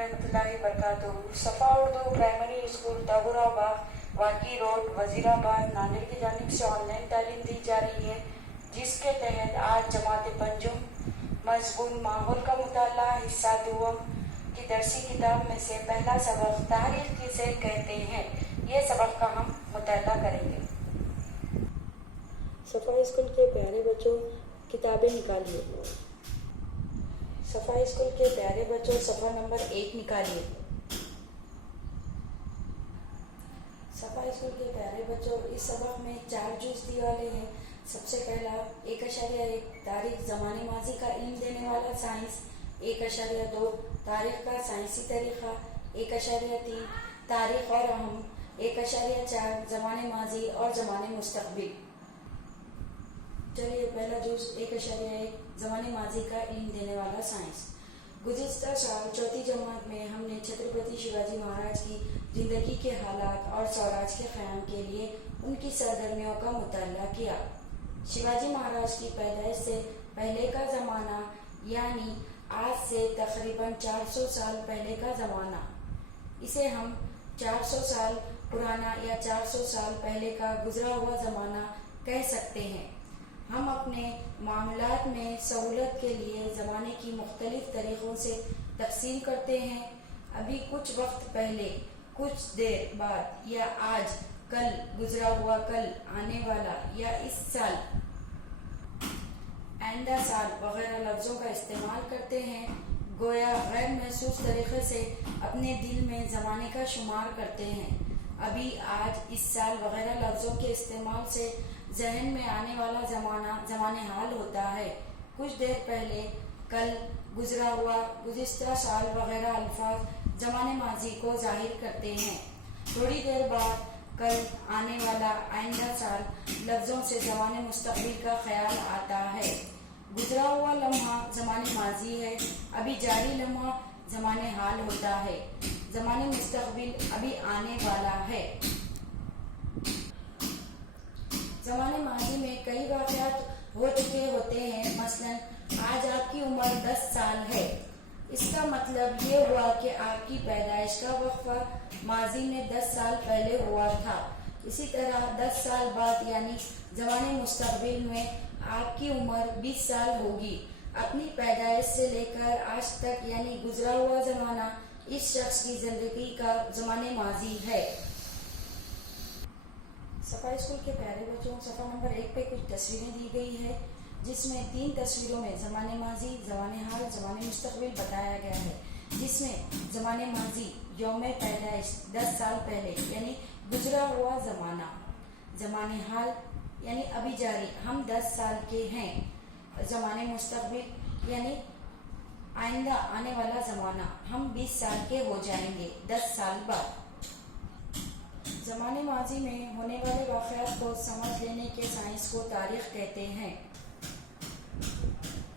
रहमतुल्लाहि वबरकातुहू। सफ़ा Urdu primary school तागुरा बाग वाकी road Wazirabad Nanded की जानिब से ऑनलाइन तालीम दी जा रही है, जिसके तहत आज जमात पंजुम मजबून माहौल का मुताला हिस्सा दुआम की दरसी किताब में से पहला सबक तारीख किसे कहते हैं, ये सबक का हम मुताला करेंगे। सफ़ा स्कूल के प्यारे बच्चों, किताबें निकालिए। सफ़ा स्कूल के प्यारे बच्चों, सफ़ा नंबर 1 निकालिए। सफ़ा स्कूल के प्यारे बच्चों, इस सबक में 4 जुज़ दिए वाले हैं। सबसे पहला 1.1 तारीख ज़माने माजी का इल्म देने वाला साइंस, 1.2 तारीख का साइंसी तरीक़ा, 1.3 तारीख और अहम, 1.4 ज़माने माजी और ज़माने मुस्तक़बिल। चलिए पहला जुज़ 1.1 ज़माने माजी का इल्म देने वाला साइंस। गुज़िश्ता साल चौथी जमात में हमने छत्रपति शिवाजी महाराज की ज़िंदगी के हालात और स्वराज के क़याम के लिए उनकी सरगर्मियों का मुताला किया। शिवाजी महाराज की पैदाइश से पहले का ज़माना यानी आज से तकरीबन 400 साल पहले का ज़माना, इसे हम 400 साल पुराना या 400 साल पहले का गुजरा हुआ ज़माना कह सकते हैं। हम अपने मामलात में सहूलत के लिए ज़माने की मुख्तलिफ तरीक़ों से तक़सीम करते हैं। अभी कुछ वक्त पहले, कुछ देर बाद या आज, कल, गुजरा हुआ कल, आने वाला या इस साल, आइंदा साल वगैरह लफ्ज़ों का इस्तेमाल करते हैं, गोया गैर महसूस तरीक़े से अपने दिल में ज़माने का शुमार करते हैं। अभी, आज, इस साल वगैरह लफ्ज़ों के इस्तेमाल से जहन में आने वाला ज़माना ज़माने हाल होता है। कुछ देर पहले, कल, गुजरा हुआ, गुज़िश्ता साल वगैरह अल्फाज ज़माने माजी को ज़ाहिर करते हैं। थोड़ी देर बाद, कल, आने वाला, आइंदा साल लफ्ज़ों से ज़माने मुस्तक़बिल का ख्याल आता है। गुजरा हुआ लम्हा ज़माने माजी है, अभी जारी लम्हा ज़माने हाल होता है। ज़माने मुस्तक़बिल अभी आने वाला है। ज़माने माजी में कई वाक़यात हो चुके होते हैं। मसलन आज आपकी उम्र 10 साल है, इसका मतलब ये हुआ कि आपकी पैदाइश का वक्फा माजी में 10 साल पहले हुआ था। इसी तरह 10 साल बाद यानी ज़माने मुस्तक़बिल में आपकी उम्र 20 साल होगी। अपनी पैदाइश से लेकर आज तक यानी गुजरा हुआ ज़माना इस शख्स की ज़िंदगी का ज़माने माजी है। सफ़ा स्कूल के प्यारे बच्चों, सफ़ा नंबर 1 पे कुछ तस्वीरें दी गई है, जिसमें 3 तस्वीरों में ज़माने माजी, ज़माने हाल, ज़माने मुस्तक़बिल बताया गया है। जिसमें ज़माने माजी यौम पैदाइश 10 साल पहले यानी गुजरा हुआ ज़माना, ज़माने हाल यानी अभी जारी हम 10 साल के हैं, ज़माने मुस्तक़बिल यानी आइंदा आने वाला ज़माना हम 20 साल के हो जाएंगे 10 साल बाद। ज़माने माजी में होने वाले वाक़यात को समझ लेने के साइंस को तारीख़ कहते हैं।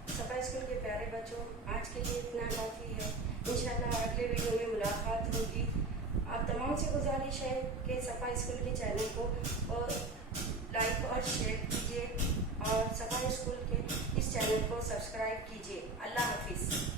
सफ़ा स्कूल के प्यारे बच्चों, आज के लिए इतना काफ़ी है। इंशाअल्लाह अगले वीडियो में मुलाकात होगी। आप तमाम से गुजारिश है कि सफ़ा स्कूल के चैनल को और लाइक और शेयर कीजिए और सफ़ा स्कूल के इस चैनल को सब्सक्राइब कीजिए। अल्लाह हाफिज़।